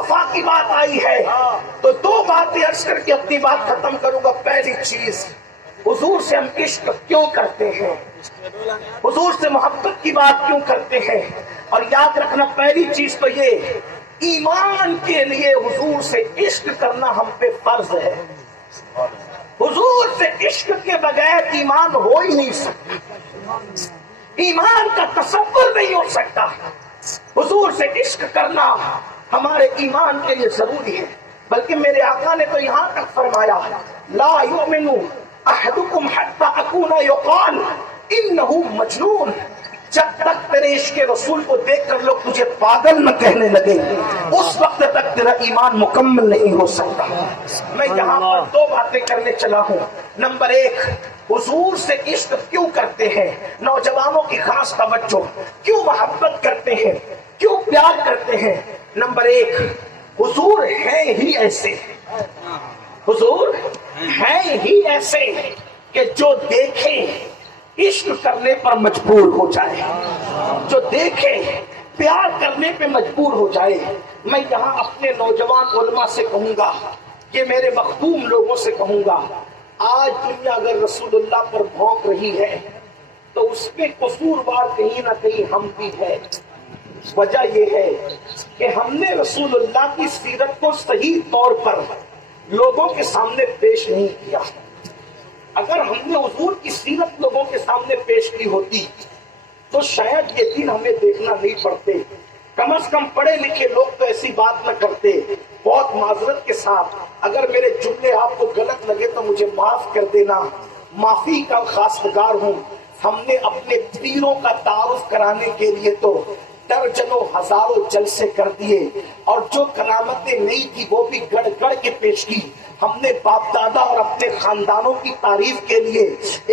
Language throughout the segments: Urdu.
وفا کی بات آئی ہے تو دو باتیں عرض کر کے اپنی بات ختم کروں گا. پہلی چیز، حضور سے ہم عشق کیوں کرتے ہیں، حضور سے محبت کی بات کیوں کرتے ہیں. اور یاد رکھنا پہلی چیز تو یہ، ایمان کے لیے حضور سے عشق کرنا ہم پہ فرض ہے. حضور سے عشق کے بغیر ایمان ہو ہی نہیں سکتا، ایمان کا تصور نہیں ہو سکتا. حضور سے عشق کرنا ہمارے ایمان کے لیے ضروری ہے. بلکہ میرے آقا نے تو یہاں تک فرمایا، لا یؤمن احدکم حتی اکون یقال انہ مجنون. جب تک تیرے عشق رسول کو دیکھ کر لوگ تجھے پاگل نہ کہنے لگے، اس وقت تک تیرا ایمان مکمل نہیں ہو سکتا. میں یہاں پر دو باتیں کرنے چلا ہوں. نمبر ایک، حضور سے عشق کیوں کرتے ہیں، نوجوانوں کی خاص توجہ، کیوں محبت کرتے ہیں، کیوں پیار کرتے ہیں. نمبر ایک، حضور ہیں ہی ایسے، حضور ہیں ہی ایسے کہ جو دیکھیں عشق کرنے پر مجبور ہو جائے، جو دیکھے پیار کرنے پہ مجبور ہو جائے. میں یہاں اپنے نوجوان علماء سے کہوں گا، یہ میرے مخدوم لوگوں سے کہوں گا، آج دنیا اگر رسول اللہ پر بھونک رہی ہے تو اس کے قصوروار کہیں نہ کہیں ہم بھی ہے. وجہ یہ ہے کہ ہم نے رسول اللہ کی سیرت کو صحیح طور پر لوگوں کے سامنے پیش نہیں کیا. اگر ہم نے حضور کی سیرت لوگوں کے سامنے پیش کی ہوتی تو شاید یہ دن ہمیں دیکھنا نہیں پڑتے. کم از کم پڑھے لکھے لوگ تو ایسی بات نہ کرتے. بہت معذرت کے ساتھ اگر میرے جملے آپ کو غلط لگے تو مجھے معاف کر دینا، معافی کا خواستگار ہوں. ہم نے اپنے پیروں کا تعارف کرانے کے لیے تو درجنوں ہزاروں جلسے کر دیے، اور جو کرامتیں نہیں تھی وہ بھی گڑ گڑ کے پیش کی. ہم نے باپ دادا اور اپنے خاندانوں کی تعریف کے لیے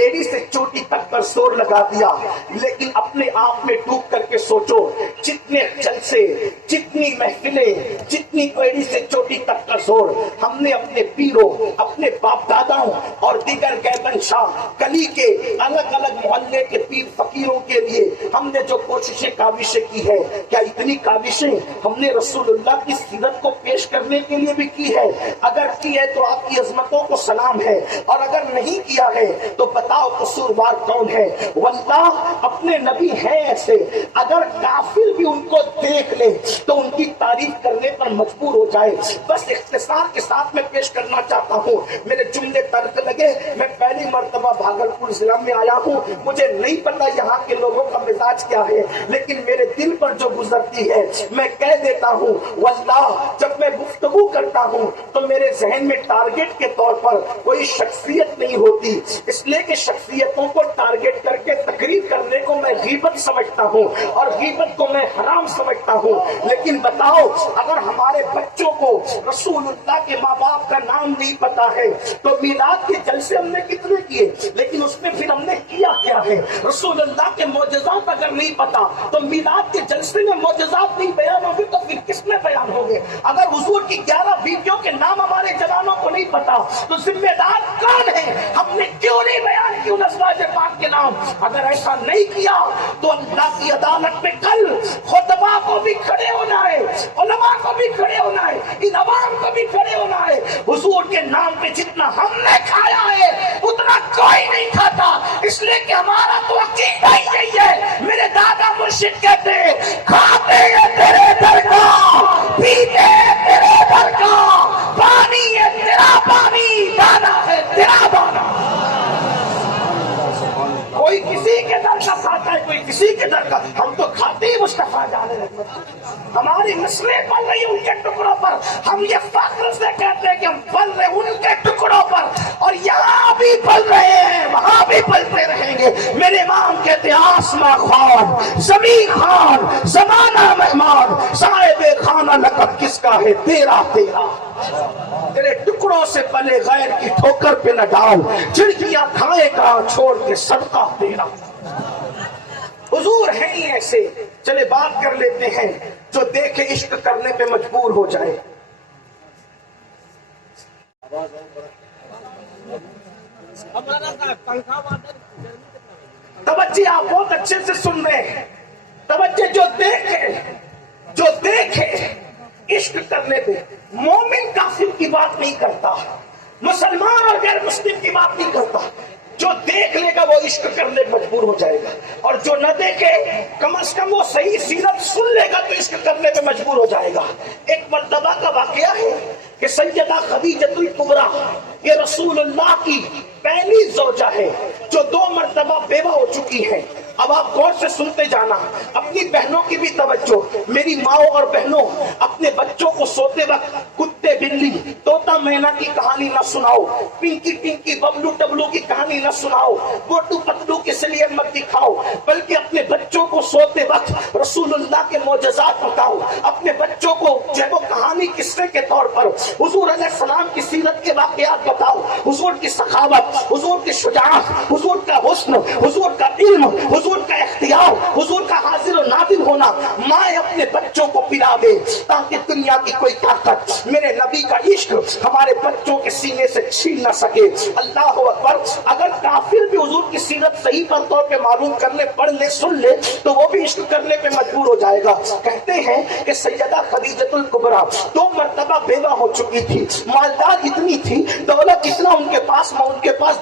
ایڑی سے چوٹی تک پر زور لگا دیا. لیکن اپنے آپ میں ڈوب کر کے سوچو، جتنے جلسے، جتنی محفلیں، جتنی ایڑی سے چوٹی تک کا زور ہم نے اپنے پیروں، اپنے باپ داداؤں اور دیگر گیبن شاہ گلی کے الگ الگ محلے کے پیر فقیروں کے لیے ہم نے جو کوششیں کاوشیں کی ہے، کیا اتنی کاوشیں ہم نے رسول اللہ کی سیرت کو پیش کرنے کے لیے بھی کی ہے؟ اگر کی ہے تو آپ کی عظمتوں کو سلام ہے، اور اگر نہیں کیا ہے تو بتاؤ قصوروار کون ہے؟ واللہ اپنے نبی ہیں ایسے، اگر کافر بھی ان کو دیکھ لے تو ان کی تعریف کرنے پر مجبور ہو جائے. بس اختصار کے ساتھ میں پیش کرنا چاہتا ہوں، میرے جملے ترک لگے. میں پہلی مرتبہ بھاگلپور ضلع میں آیا ہوں، مجھے نہیں پتا یہاں کے لوگوں کا مزاج کیا ہے، لیکن میرے دل پر جو گزرتی ہے میں کہہ دیتا ہوں. واللہ جب میں گفتگو کرتا ہوں تو میرے ذہن میں ٹارگٹ کے طور پر کوئی شخصیت نہیں ہوتی، اس لیے کہ شخصیتوں کو ٹارگٹ کر کے تقریر کرنے کو میں غیبت سمجھتا ہوں، اور غیبت کو میں حرام سمجھتا ہوں. لیکن بتاؤ، اگر ہمارے بچوں کو رسول اللہ کے ماں باپ کا نام نہیں پتا ہے تو میلاد کے جلسے ہم نے کتنے کیے، لیکن اس میں پھر ہم نے کیا کیا ہے؟ رسول اللہ کے معجزات اگر نہیں پتا تو میلاد کے جلسے میں معجزات نہیں بیان ہوگی تو پھر کس میں بیان ہوں گے؟ اگر حضور کی 11 بیویوں کے نام ہمارے جوانوں کو نہیں پتا تو ذمہ دار کون ہے؟ ہم نے کیوں نہیں بیان کی ان ازواج پاک کے نام؟ اگر ایسا نہیں کیا تو اللہ کی عدالت میں کل خطبہ کو بھی کھڑے ہونا ہے، علماء کو بھی کھڑے ہونا ہے، ان عوام کو بھی کھڑے ہونا ہے. حضور کے نام پہ جتنا ہم نے کھایا ہے اتنا کوئی نہیں کھاتا، اس لیے کہ ہمارا تو عقیدہ ہی یہی ہے. میرے دادا مرشد کہتے ہیں، کھاتے ہیں تیرے در کا، پیتے ہیں تیرے در کا، پانی ہے تیرا پانی، دانا ہے تیرا دانا. کوئی کسی کے در کا کھاتا ہے، کوئی کسی کے در کا. ہم تو کھاتے ہی مصطفیٰ جانے لگے. ہماری نسلیں پل رہی ان کے ٹکڑوں پر، ہم یہ فخر سے کہتے ہیں کہ ہم پل رہے ان کے ٹکڑوں پر، اور یہاں بھی پل رہے ہیں، وہاں بھی پلتے رہیں گے. میرے امام کہتے ہیں، آسماں خوان، زمین خوان، زمانہ مہمان، صاحب خانہ لقب کس کا ہے؟ تیرا تیرا. تیرے ٹکڑوں سے پلے غیر کی ٹھوکر پہ نہ ڈال، چڑکیاں کھائے گا چھوڑ کے صدقہ تیرا. حضور ہیں ہی ایسے. چلے بات کر لیتے ہیں جو دیکھے عشق کرنے پہ مجبور ہو جائے. توجہ آپ بہت اچھے سے سن رہے ہیں. توجہ، جو دیکھے عشق کرنے پہ مومن کافر کی بات نہیں کرتا، مسلمان اور غیر مسلم کی بات نہیں کرتا. جو دیکھ لے گا وہ عشق کرنے مجبور ہو جائے گا، اور جو نہ دیکھے کم از کم وہ صحیح سیرت سن لے گا تو عشق کرنے پہ مجبور ہو جائے گا. ایک مرتبہ کا واقعہ ہے کہ سیدہ خدیجۃ الکبریٰ یہ رسول اللہ کی پہلی زوجہ ہے جو 2 مرتبہ بیوہ ہو چکی ہے. اب آپ غور سے سنتے جانا، اپنی بہنوں کی بھی توجہ. میری ماں اور بہنوں، اپنے بچوں کو سوتے وقت کتے بلی طوطا مینا کی کہانی نہ سناؤ، پنکی ٹنکی ببلو ٹبلو کی کہانی نہ سناؤ، موٹو پتلو کے لیے مت دکھاؤ، بلکہ اپنے بچوں کو سوتے وقت رسول اللہ کے معجزات بتاؤ. اپنے بچوں کو جو ہے وہ کہانی قصے کے طور پر حضور علیہ السلام کی سیرت کے واقعات بتاؤ، حضور کی سخاوت، حضور کی شجاعت، حضور کا حسن، حضور کا علم، حضور کا اختیار، حضور کا حاضر و نادر ہونا. ماں اپنے بچوں کو پلا دے تاکہ دنیا کی کوئی طاقت میرے نبی کا عشق ہمارے بچوں کے سینے سے چھین نہ سکے. اللہ اکبر. اگر کافر بھی حضور کی سیرت صحیح طور پہ معلوم کر لے، پڑھ لے، سن لے تو وہ بھی عشق کرنے پہ مجبور ہو جائے گا. کہتے ہیں کہ سیدہ خدیجۃ الکبریٰ 2 مرتبہ بیوہ ہو چکی تھی، مالدار اتنی تھی، دولت اتنا ان کے پاس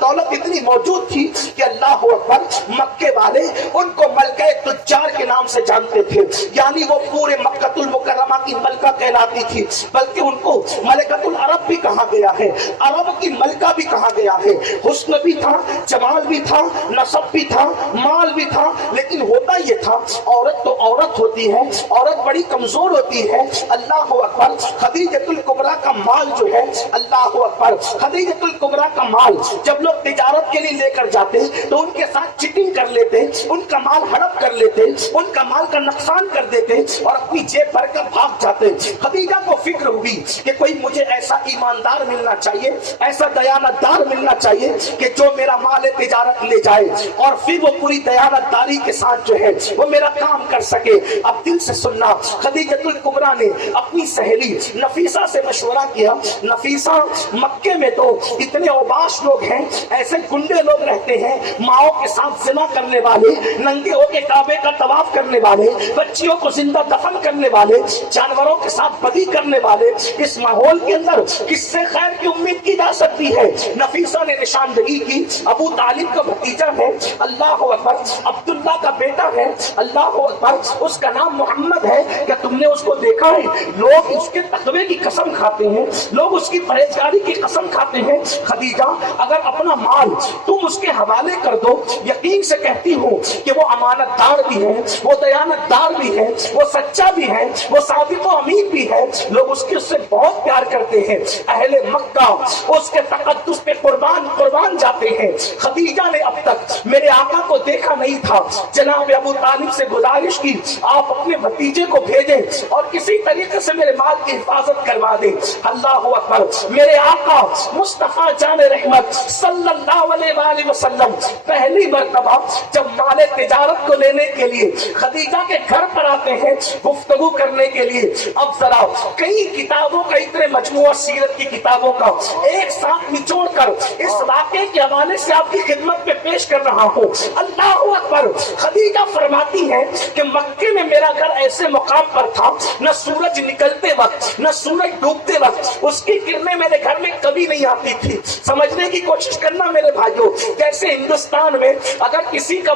دولت اتنی موجود تھی کہ اللہ اکبر، مکے والے ان کو ملکہ تجار کے نام سے جانتے تھے. یعنی وہ پورے مکہ المکرمہ کی ملکہ کہلاتی تھی، بلکہ ان کو ملکۃ العرب بھی کہا گیا ہے، عرب کی ملکہ بھی کہا گیا ہے. حسن بھی تھا، جمال بھی تھا، نسب بھی تھا، مال بھی تھا. لیکن ہوتا یہ تھا، عورت تو عورت ہوتی ہے، عورت بڑی کمزور ہوتی ہے. اللہ اکبر. خدیجۃ الکبریٰ کا مال جو ہے، اللہ اکبر، خدیجۃ الکبریٰ کا مال جب لوگ تجارت کے لیے لے کر جاتے تو ان کے ساتھ چیٹنگ کر لیتے، ان کا مال ہڑپ کر لیتے، ان کا مال کا نقصان کر دیتے اور اپنی جیب بھر کر بھاگ جاتے. خدیجہ کو فکر ہوئی کہ کوئی مجھے ایسا ایماندار ملنا چاہیے، ایسا دیانت دار ملنا چاہیے کہ جو میرا مال تجارت لے جائے اور پھر وہ پوری دیانت داری کے ساتھ جو ہے وہ میرا کام کر سکے. اب دل سے سننا، خدیجۃ الکبریٰ نے اپنی سہیلی نفیسہ سے مشورہ کیا. نفیسہ، مکے میں تو اتنے اوباش لوگ ہیں، ایسے گنڈے لوگ رہتے ہیں، ماؤں کے ساتھ زنا کرنے والے، ننگے ہو کے کعبے کا طواف کرنے والے، بچیوں کو زندہ دفن کرنے والے، جانوروں کے ساتھ بدی کرنے والے. اس ماحول کے اندر کس سے خیر کی امید کی جا سکتی ہے؟ نفیسہ نے نشاندہی کی. ابو طالب کا بھتیجا ہے، اللہ اکبر، عبداللہ کا بیٹا ہے، اللہ اکبر، اس کا نام محمد ہے. کیا تم نے اس کو دیکھا ہے؟ لوگ اس کے تقوی کی قسم کھاتے ہیں، لوگ اس کی پرہیزگاری کی قسم کھاتے ہیں. خدیجہ، اگر اپنا مال تم اس کے حوالے کر دو، یقین سے کہتی ہوں کہ وہ امانت دار بھی ہے، وہ دیانت دار بھی ہے، وہ سچا بھی ہے، وہ صادق و امین بھی ہے. لوگ اس سے بہت پیار کرتے ہیں. اہل مکہ اس کے تقدس پہ قربان جاتے ہیں. خدیجہ نے اب تک میرے آقا کو دیکھا نہیں تھا. جناب ابو طالب سے گزارش کی، آپ اپنے بھتیجے کو بھیجیں اور کسی طریقے سے میرے مال کی حفاظت کروا دیں. اللہ اکبر. میرے آقا مصطفیٰ جان رحمت صلی اللہ علیہ وآلہ وسلم پہلی مرتبہ جب مال تجارت کو لینے کے لیے خدیجہ کے گھر پر آتے ہیں گفتگو کرنے کے لیے. اب ذرا کئی کتابوں کا، اتنے مجموعہ سیرت کی کتابوں کا ایک ساتھ نچوڑ کر اس واقعے کے حوالے سے آپ کی خدمت میں پیش کر رہا ہوں. اللہ اکبر. خدیجہ فرماتی ہے کہ مکے میں میرا گھر ایسے مقام پر تھا، نہ سورج نکلتے وقت نہ سورج ڈوبتے وقت اس کی کرنیں میرے گھر میں کبھی نہیں آتی تھی. سمجھنے کی کوشش کرنا میرے بھائیوں، جیسے ہندوستان میں اگر کسی کا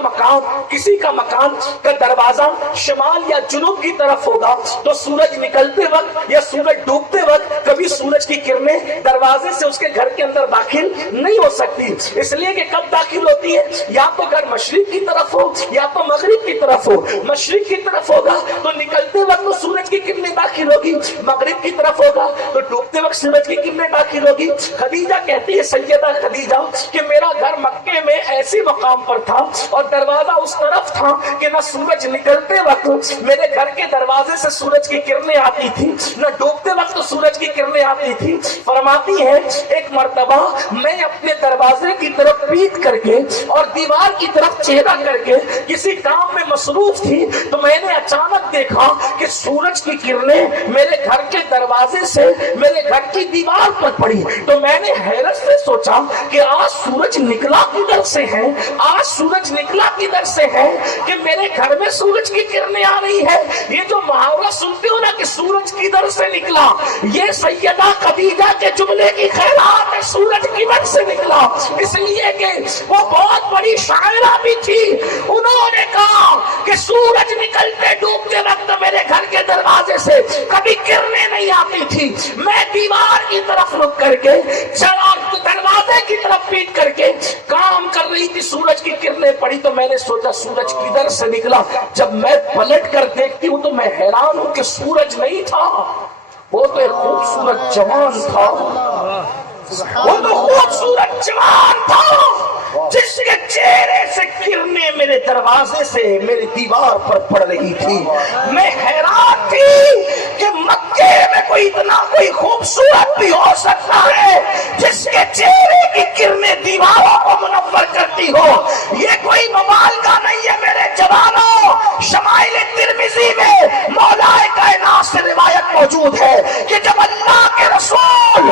مکان کا دروازہ شمال یا جنوب کی طرف ہوگا تو سورج نکلتے وقت یا سورج ڈوبتے وقت کبھی سورج کی کرنیں دروازے سے اس کے گھر کے اندر داخل نہیں ہو سکتی. اس لیے کہ کب داخل ہوتی ہے؟ یا تو گھر مشرق کی طرف ہو یا تو مغرب کی طرف ہو. مشرق کی طرف ہوگا تو نکلتے وقت تو سورج کی کرنیں داخل ہوگی، مغرب کی طرف ہوگا تو ڈوبتے وقت سورج کی کرنیں داخل ہوگی. خدیجہ کہتی ہے، سیدہ خدیجہ، کہ میرا گھر مکے میں ایسے مقام پر تھا اور دروازہ اس طرف تھا کہ نہ سورج نکلتے وقت میرے گھر کے دروازے سے سورج کی کرنیں آتی تھی، نہ ڈوبتے وقت تو سورج کی کرنیں آتی تھی. فرماتی ہے ایک مرتبہ میں اپنے دروازے کی طرف پیٹ کر کے اور دیوار کی طرف چہرہ کر کے کسی کام میں مصروف تھی تو میں نے اچانک دیکھا کہ سورج کی کرنیں میرے گھر کے دروازے سے میرے گھر کی دیوار پر پڑی. تو میں نے حیرت سے سوچا کہ آج سورج نکلا کدھر سے ہے، آج سورج نکلا کدھر سے ہے کہ میرے گھر میں سورج کی کرنیں آ رہی ہے. یہ جو محاورہ سنتے ہو نا کہ سورج کدھر سے نکلا. یہ سیدہ خدیجہ کے جملے کی خیرات ہے سورج کی من سے نکلا، اس لیے کہ وہ بہت بڑی شاعرہ بھی تھی. انہوں نے کہا کہ سورج نکلتے ڈوبتے وقت میرے گھر کے دروازے سے کبھی کرنیں نہیں آتی تھی. میں دیوار کی طرف رک کر کے دروازے کی طرف پیٹ کر کے کام کر رہی تھی، سورج کی کرنیں پڑی تو میں نے سوچا سورج کدھر سے نکلا. جب میں پلٹ کر دیکھتی ہوں تو میں حیران ہوں کہ سورج نہیں تھا، وہ تو ایک خوبصورت جوان تھا. وہ تو خوبصورت جوان تھا جس کے چہرے سے کرنیں میرے دروازے سے میری دیوار پر پڑ رہی تھی. میں حیران تھی کہ مکے میں کوئی اتنا کوئی خوبصورت بھی ہو سکتا ہے جس کے چہرے کی کرنیں دیواروں کو منور کرتی ہو. یہ کوئی مبالغہ نہیں ہے میرے جوانوں. شمائل ترمذی میں مولا کائنات سے روایت موجود ہے کہ جب اللہ کے رسول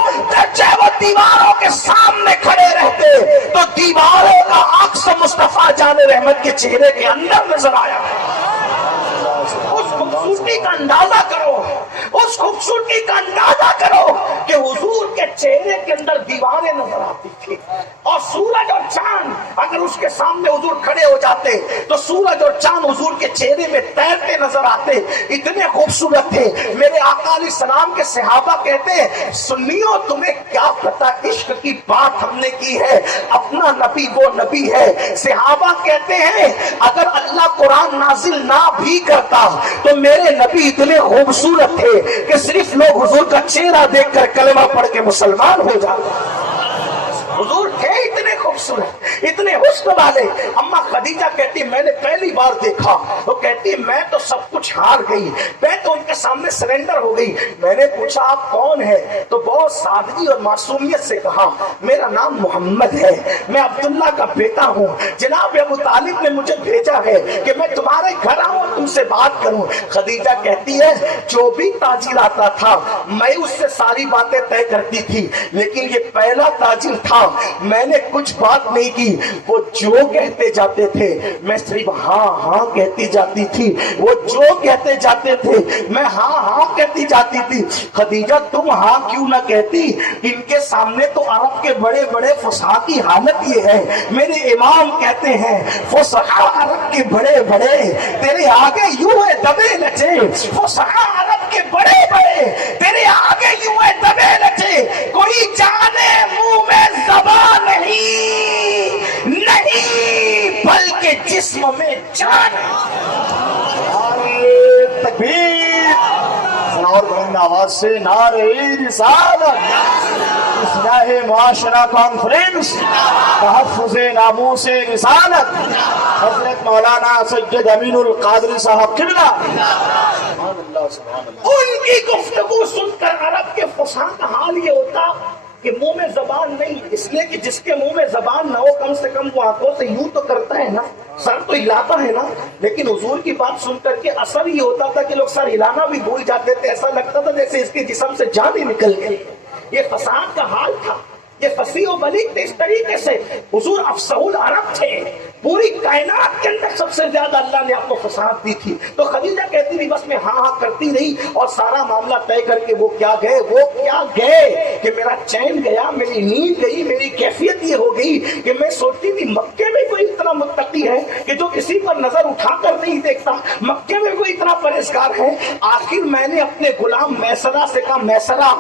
چاہے وہ دیواروں کے سامنے کھڑے رہتے تو دیواروں کا عکس مصطفیٰ جان رحمت کے چہرے کے اندر نظر آیا. اس خوبصورتی کا اندازہ کرو، اس خوبصورتی کا اندازہ کرو کہ حضور کے چہرے کے اندر دیواریں نظر آتی تھی. اور سورج اور چاند اگر اس کے سامنے حضور کھڑے ہو جاتے تو سورج اور چاند حضور کے چہرے میں تیرتے نظر آتے، اتنے خوبصورت تھے. میرے آقا علیہ السلام کے صحابہ کہتے ہیں سنیو تمہیں کیا پتا عشق کی بات ہم نے کی ہے، اپنا نبی وہ نبی ہے. صحابہ کہتے ہیں اگر اللہ قرآن نازل نہ بھی کرتا تو میرے نبی اتنے خوبصورت تھے کہ صرف لوگ حضور کا چہرہ دیکھ کر کلمہ پڑھ کے مسلمان ہو جاتے. حضور تھے اتنے خوبصورت، اتنے حسن والے. اما خدیجہ کہتی میں نے پہلی بار دیکھا تو کہتی میں تو سب کچھ ہار گئی، میں تو ان کے سامنے سرنڈر ہو گئی. میں نے پوچھا آپ کون ہے تو بہت سادگی اور معصومیت سے کہا میرا نام محمد ہے، میں عبداللہ کا بیٹا ہوں، جناب ابو طالب نے مجھے بھیجا ہے کہ میں تمہارے گھر آؤں اور تم سے بات کروں. خدیجہ کہتی ہے جو بھی تاجر آتا تھا میں اس سے ساری باتیں طے کرتی تھی، لیکن یہ پہلا تاجر تھا میں نے کچھ بات نہیں کی. وہ جو کہتے جاتے تھے میں صرف ہاں ہاں کہتی جاتی تھی، وہ جو کہتے جاتے تھے میں ہاں ہاں کہتی جاتی تھی. خدیجہ تم ہاں کیوں نہ کہتی؟ ان کے سامنے تو عرب کے بڑے بڑے فصحاء کی حالت یہ ہے. میرے امام کہتے ہیں فصحاء عرب کے بڑے بڑے تیرے آگے یوں ہے دبے لچے. فصحاء عرب کے بڑے بڑے تیرے آگے یوں ہے دبے لچے. کوئی جانے منہ میں زبان نہیں بلکہ جسم میں جان. تکبیر اور بلند آواز سے نعرہ رسالت. اصلاح معاشرہ کانفرنس تحفظ ناموس رسالت حضرت مولانا سید امین القادری صاحب قبلہ. ان کی گفتگو سن کر عرب کے فصحاء کا حال یہ ہوتا کہ منہ میں زبان نہیں، اس لیے کہ جس کے منہ میں زبان نہ ہو کم سے کم وہ آنکھوں سے یوں تو کرتا ہے نا، سر تو ہلاتا ہے نا. لیکن حضور کی بات سن کر کے اثر یہ ہوتا تھا کہ لوگ سر ہلانا بھی بھول جاتے تھے. ایسا لگتا تھا جیسے اس کے جسم سے جان ہی نکل گئی. یہ فساد کا حال تھا، یہ فصیح و بلیغ تھے. اس طریقے سے حضور افصح العرب تھے، پوری کائنات کے اندر سب سے زیادہ اللہ نے آپ کو فصاحت دی تھی. تو خدیجہ کہتی تھی بس میں ہاں ہاں کرتی رہی اور سارا معاملہ طے کر کے وہ کیا گئے کہ میرا چین گیا، میری نیند گئی، میری کیفیت یہ ہو گئی کہ میں سوچتی تھی مکے میں کوئی اتنا متقی ہے کہ جو کسی پر نظر اٹھا کر نہیں دیکھتا، مکے میں کوئی اتنا پرہیزگار ہے. آخر میں نے اپنے غلام میسرہ سے کہا میسرہ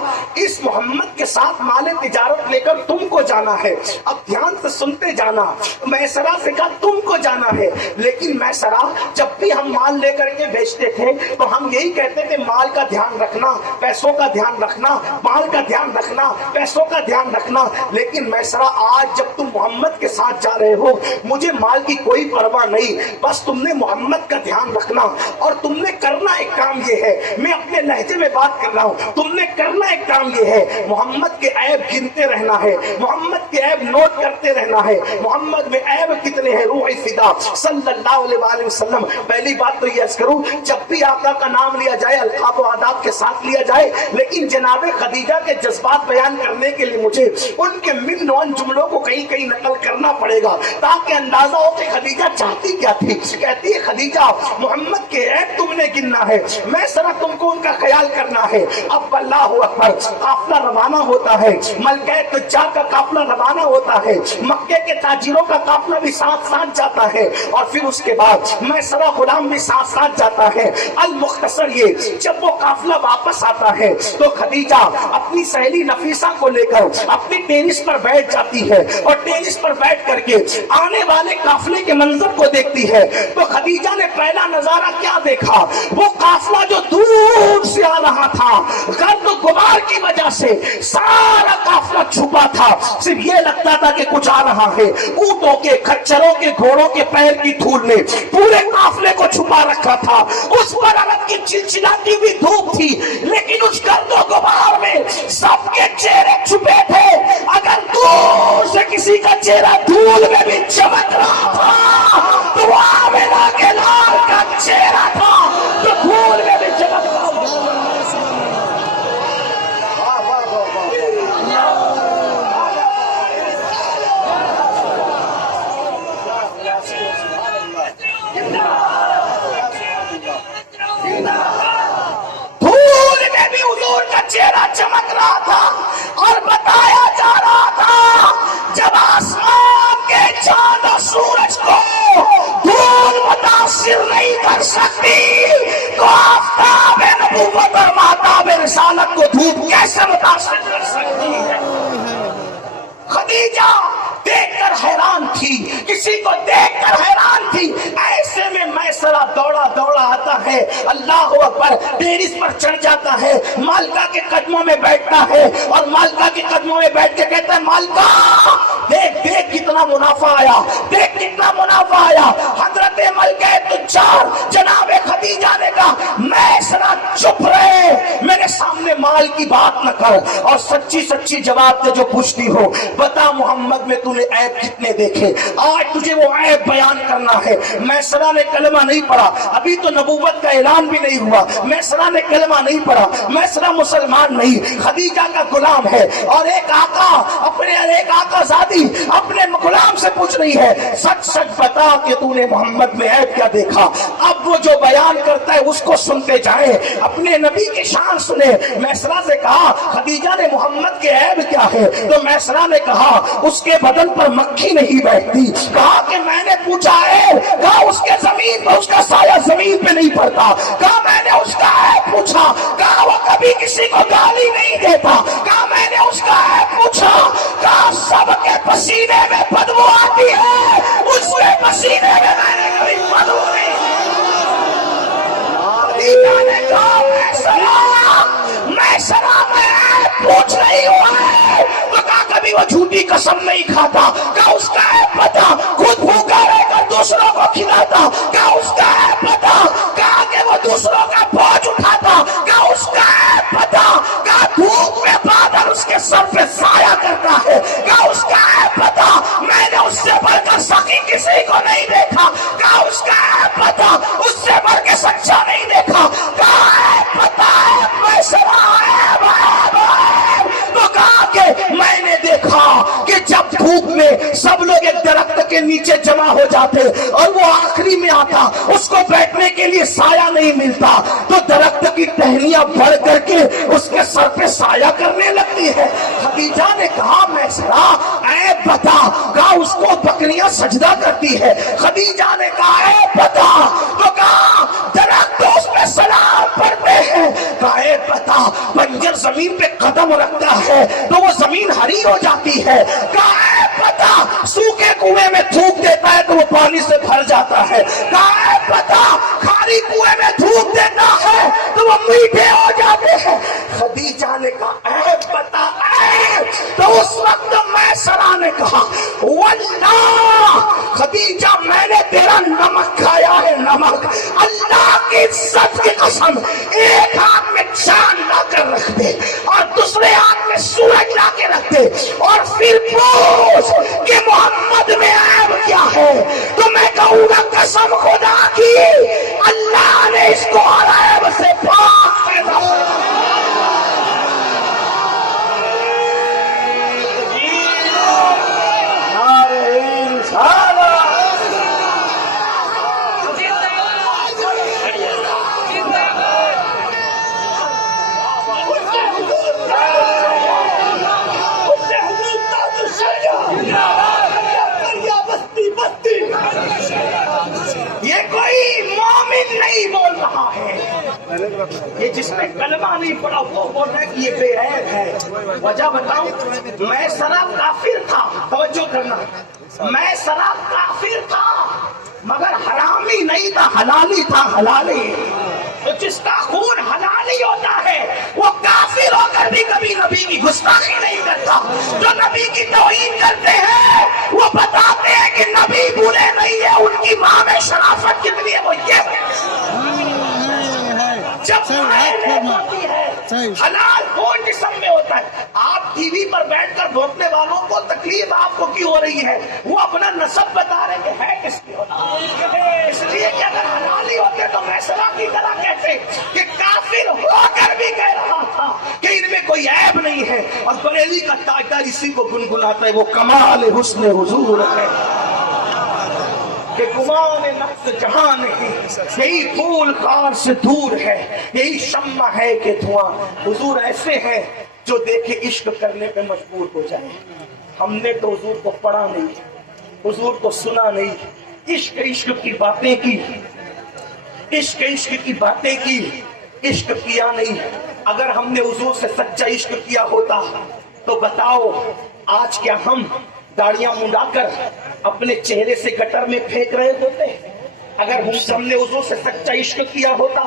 اس محمد کے ساتھ مال تجارت لے کر تم کو جانا ہے. اب دھیان سے سنتے جانا. میسرہ سے کہا تم کو جانا ہے، لیکن میسرہ جب بھی ہم مال لے کر کے بیچتے تھے تو ہم یہی کہتے تھے مال کا دھیان رکھنا، پیسوں کا دھیان رکھنا، مال کا دھیان رکھنا، پیسوں کا دھیان رکھنا. لیکن میسرہ آج جب تم محمد کے ساتھ جا رہے ہو مجھے مال کی کوئی پرواہ نہیں، بس تم نے محمد کا دھیان رکھنا اور تم نے کرنا ایک کام یہ ہے، میں اپنے لہجے میں بات کر رہا ہوں، تم نے کرنا ایک کام یہ ہے محمد کے عیب گنتے رہنا ہے، محمد کے عیب نوٹ کرتے رہنا ہے. محمد میں عیب کتنے ہے روح فدا صلی اللہ علیہ وسلم. پہلی بات تو یہ عرض کروں، جب بھی آقا کا نام لیا جائے القاب و آداب کے ساتھ لیا جائے، لیکن جناب خدیجہ کے جذبات بیان کرنے کے لیے مجھے ان کے من و ان جملوں کو کہیں کہیں نقل کرنا پڑے گا تاکہ اندازہ ہو کہ خدیجہ چاہتی کیا تھی. کہتی ہے خدیجہ محمد کے عیب تم نے گننا ہے، میں سرا تم کو ان کا خیال کرنا ہے. اب اللہ اکبر، قافلہ روانہ ہوتا ہے، ملکہ تجار کا قافلہ روانہ ہوتا ہے، مکے کے تاجروں کا قافلہ بھی ساتھ ساتھ جاتا ہے، اور پھر اس کے بعد میں سرا غلام بھی ساتھ ساتھ جاتا ہے. المختصر یہ، جب وہ قافلہ واپس آتا ہے تو خدیجہ اپنی سہیلی نفیسہ کو لے کر اپنی ٹیرس پر بیٹھ جاتی ہے، اور ٹیرس پر بیٹھ کر کے آنے والے قافلے کے منظر کو دیکھتی ہے. تو خدیجہ نے پہلا نظارہ کیا دیکھا؟ وہ قافلہ جو دور سے آ رہا تھا، گرد و غبار کی وجہ سے سارا قافلہ چھپا تھا، صرف یہ لگتا تھا کہ کچھ آ رہا ہے. اونٹوں کے، کچروں کے، گھوڑوں کے پیر کی دھول نے پورے قافلے کو چھپا رکھا تھا. اس پر عرب کی چلچلاتی ہوئی دھوپ تھی، لیکن اس گرد و غبار میں سب کے چہرے چھپے تھے. اگر دور سے کسی کا چہرہ دھول میں بھی چمک رہا تھا تو وہ آمنہ کے لال کا چہرہ تھا جو دھول میں بھی چمک رہا تھا. دھول میں بھی حضور کا چہرہ چمک رہا تھا، اور بتایا جا رہا تھا جب آسمان کے چاند اور سورج کو دھول متاثر نہیں کر سکتی تو آفتاب نبوت اور مہتاب رسالت کو دھوپ کیسے متاثر کر سکتی ہے؟ خدیجہ دیکھ کر حیران تھی، کسی کو دیکھ کر حیران تھی. ایسے میں میسرہ دوڑا دوڑا آتا ہے، اللہ اکبر، ٹیرس پر چڑھ جاتا ہے، مالکہ کے قدموں میں بیٹھتا ہے، اور مالکہ کے قدموں میں بیٹھ کے کہتا ہے مالکہ دیکھ دیکھ کتنا منافع آیا، دیکھ کتنا منافع آیا. حضرت ملکہ تجار جناب خدیجہ نے کہا میسرہ چپ رہے، میرے سامنے مال کی بات نہ کر، اور سچی سچی جواب دے جو پوچھتی ہو. بتا محمد میں تو نے عیب کتنے دیکھے، آج تجھے وہ عیب بیان کرنا ہے. میسرہ نے کلمہ نہیں پڑھا، ابھی تو نبوت کا اعلان بھی نہیں ہوا. میسرہ نے کلمہ نہیں پڑھا، میسرہ مسلمان نہیں، خدیجہ کا غلام ہے، اور ایک آقا زادی اپنے غلام سے پوچھ رہی ہے سچ سچ بتا کہ تو نے محمد میں عیب کیا دیکھا. اب وہ جو بیان کرتا ہے اس کو سنتے جائیں، اپنے نبی کی شان سنے. میسرہ سے کہا خدیجہ نے محمد کے عیب کیا ہے؟ تو میسرہ نے کہا اس کے بدن پر مکھی نہیں بیٹھتی. کہا کہ میں نے پوچھا ہے، کہا اس کے زمین پر اس کا سایہ زمین پہ نہیں پڑتا. کہا میں نے اس کا عیب پوچھا، کہا وہ کبھی کسی کو گالی نہیں دیتا. کہا میں نے اس کا عیب پوچھا، کہا سب کے پسینے میں بدبو آتی ہے، اس کے پسینے میں نے کبھی بدبو نہیں. خدیجہ نے کہا میسرہ میں عیب پوچھ رہی ہوا ہے. تو کہا کبھی وہ جھوٹی قسم نہیں کھاتا. کہا اس کا عیب بتا، خود بھوکا رہ کر دوسروں کو کھلاتا. کہا اس کا عیب بتا. کہا کہ وہ دوسروں کا بوجھ اٹھاتا. کہا اس کا عیب بتا. کہا دھوپ میں بادل اس کے سر پہ سایہ کرتا ہے. کہا اس کا عیب بتا. میں نے اس سے بڑھ کر سخی کسی کو نہیں دیکھا. کہا اس کا عیب بتا. اس سے بڑھ کے سچا نہیں دیکھا. کہا عیب بتا. تو کہا کہ میں نے دیکھا کہ جب دھوپ میں سب لوگ ایک درخت کے نیچے جمع ہو جاتے اور وہ آخری میں آتا، اس کو بیٹھنے کے لیے سایہ نہیں ملتا، تو درخت کی ٹہنیاں بڑھ کر کے اس کے سر پہ سایہ کرنے لگتی ہے. خدیجہ نے کہا میسرہ عیب بتا. کہا اس کو بکریاں سجدہ کرتی ہے. خدیجہ نے کہا عیب بتا. تو کہا درخت اس پہ سلام پڑھتے ہیں. کہا عیب بتا. بنجر زمین پہ قدم رکھتا ہے تو وہ زمین ہری ہو جاتی ہے. کہا عیب بتا. سوکھے کنویں میں تھوک دیتا ہے تو وہ پانی سے بھر جاتا ہے. کہا عیب بتا. کھاری کنویں میں تھوک دیتا ہے تو وہ میٹھے ہو جاتے ہیں. خدیجہ نے کہا عیب بتا عیب. تو اس وقت میسرہ نے کہا واللہ خدیجہ میں نے تیرا نمک کھایا ہے، نمک. اللہ کی عزت کی قسم، ایک ہاتھ میں چاند لا کر رکھ دے اور دوسرے ہاتھ میں سورج لا کے رکھ دے اور پھر پوچھ کہ محمد میں عیب کیا ہے. کوئی مومن نہیں بول رہا ہے. یہ جس نے کلمہ نہیں پڑھا وہ بول رہا ہے کہ یہ بے عیب ہے. وجہ بتاؤں؟ میں شراب کافر تھا. توجہ کرنا، میں شراب کافر تھا مگر حرامی نہیں تھا، حلالی تھا. حلالی تو جس کا خون حلالی ہوتا ہے وہ کافر ہو کر بھی کبھی نبی کی گستاخی نہیں کرتا. جو نبی کی توہین کرتے ہیں وہ بتاتے ہیں کہ نبی برے نہیں ہے، ان کی ماں میں شرافت کتنی ہے وہ یہ جب ہوتی ہے. حلال خون جسم میں ہوتا ہے. آپ ٹی وی پر بیٹھ کر بھونکنے والوں کو تکلیف آپ کو کیوں ہو رہی ہے؟ وہ اپنا نسب بتا رہے کہ ہے کس کی ہوتا، اس لیے کہ اگر حلالی ہوتے تو میں شراب کی طرح کہتے کہ کافر ہو کر بھی کہہ رہا تھا کہ ان میں کوئی عیب نہیں ہے. اور بریلی کا تاجدار اسی کو گنگناتا ہے، وہ کمال حسن حضور ہے کہ گمان نفس جہاں نہیں، یہی پھول خار سے دور ہے، یہی شمع ہے کہ دھواں. حضور ایسے ہیں جو دیکھے عشق کرنے پہ مجبور ہو جائے. ہم نے تو حضور کو پڑھا نہیں، حضور کو سنا نہیں، عشق عشق کی باتیں کی، عشق عشق کی باتیں کی، عشق کیا نہیں. اگر ہم نے حضور سے سچا عشق کیا ہوتا تو بتاؤ آج کیا ہم داڑیاں منڈا کر اپنے چہرے سے گٹر میں پھینک رہے ہوتے؟ اگر ہم نے حضور سے سچا عشق کیا ہوتا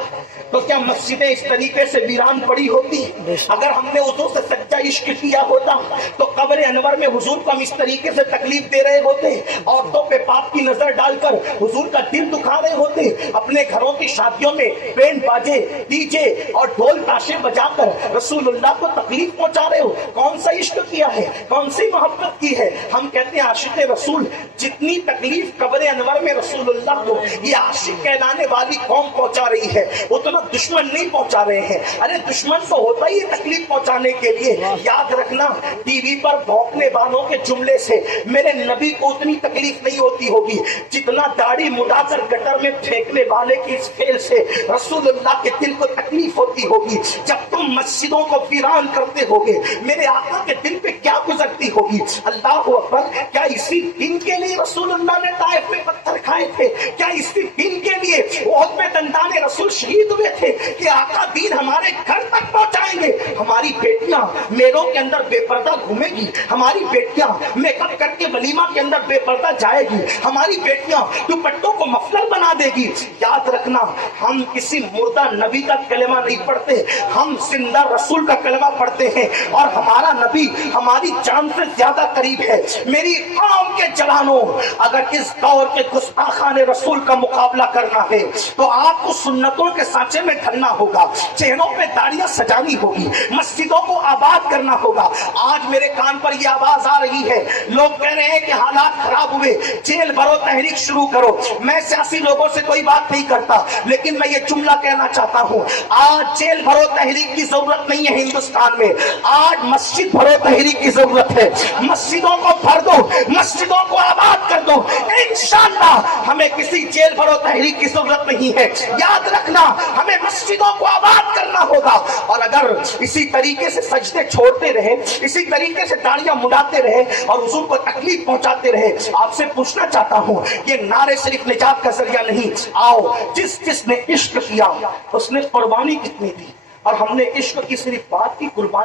تو کیا مسجدیں اس طریقے سے ویران پڑی ہوتی؟ اگر ہم نے حضور سے سچا عشق کیا ہوتا تو قبر انور میں حضور کو ہم اس طریقے سے تکلیف دے رہے ہوتے، عورتوں پہ پاپ کی نظر ڈال کر حضور کا دل دکھا رہے ہوتے، اپنے گھروں کی شادیوں میں بینڈ باجے ڈی جے اور ڈھول تاشے بجا کر رسول اللہ کو تکلیف پہنچا رہے ہو. کون سا عشق کیا ہے؟ کون سی محبت کی ہے؟ ہم کہتے ہیں عاشق رسول. جتنی تکلیف قبر انور میں رسول اللہ کو یہ عاشق کہلانے والی قوم پہنچا رہی ہے اتنا دشمن نہیں پہنچا رہے ہیں. ارے دشمن تو ہوتا ہی تکلیف پہنچانے کے لیے. یاد رکھنا ٹی وی پر بھونکنے والوں کے جملے سے میرے نبی کو اتنی تکلیف نہیں ہوتی ہوگی جتنا داڑھی مڈا کر گٹر میں پھینکنے والے کی اس فعل سے رسول اللہ کے دل کو تکلیف ہوتی ہوگی. جب تم مسجدوں کو ویران کرتے ہوگے میرے آقا کے دل پہ کیا گزرتی ہوگی؟ اللہ اکبر. کیا اسی دن کے لیے رسول اللہ نے طائف میں پتھر کھائے تھے؟ کیا اسی دن کے لیے احد میں دندان رسول شہید ہوئے تھے کہ آقا دین ہمارے گھر تک پہنچائیں گے؟ ہماری بیٹیاں میلوں کے اندر بے پردہ گھومے گی، ہماری بیٹیاں میک اپ کر کے ولیمہ کے اندر بے پردہ جائے گی، ہماری بیٹیاں دوپٹوں کو مفلر بنا دے گی. یاد رکھنا ہم کسی مردہ نبی کا کلمہ نہیں پڑھتے، ہم زندہ رسول کا کلمہ پڑھتے ہیں اور ہمارا نبی ہماری جان سے زیادہ قریب ہے. میری قوم کے جوانوں، اگر اس دور کے گستاخان رسول کا مقابلہ کرنا ہے تو آپ کو سنتوں کے سانچے میں ڈھلنا ہوگا، چہروں پہ داڑیاں سجانی ہوگی، مسجدوں کو آباد کرنا ہوگا. آج میرے کان پر یہ آواز آ رہی ہے، لوگ کہہ رہے ہیں کہ حالات خراب ہوئے، جیل بھرو، تحریک شروع کرو. میں سیاسی لوگوں سے کوئی بات نہیں کرتا لیکن میں یہ جملہ کہنا چاہتا ہوں، آج جیل بھرو تحریک کی ضرورت نہیں ہے ہندوستان میں. آج مسجد بھرو تحریک کی ضرورت ہے. مسجدوں کو بھر دو، مسجدوں کو آباد کر دو. انشاءاللہ ہمیں کسی جیل بھرو تحریک کی ضرورت نہیں ہے. یاد رکھنا ہمیں مسجدوں کو آباد کرنا ہوگا. اور اگر اسی طریقے سے سجدے چھوڑتے رہے، اسی طریقے سے داڑیاں مڈاتے رہے اور حضور کو تکلیف پہنچاتے رہے، آپ سے پوچھنا چاہتا ہوں یہ نعرے صرف نجات کا ذریعہ نہیں. آؤ جس نے عشق کیا اس نے قربانی کتنی دی، اور ہم نے عشق کی صرف بات کی، قربانی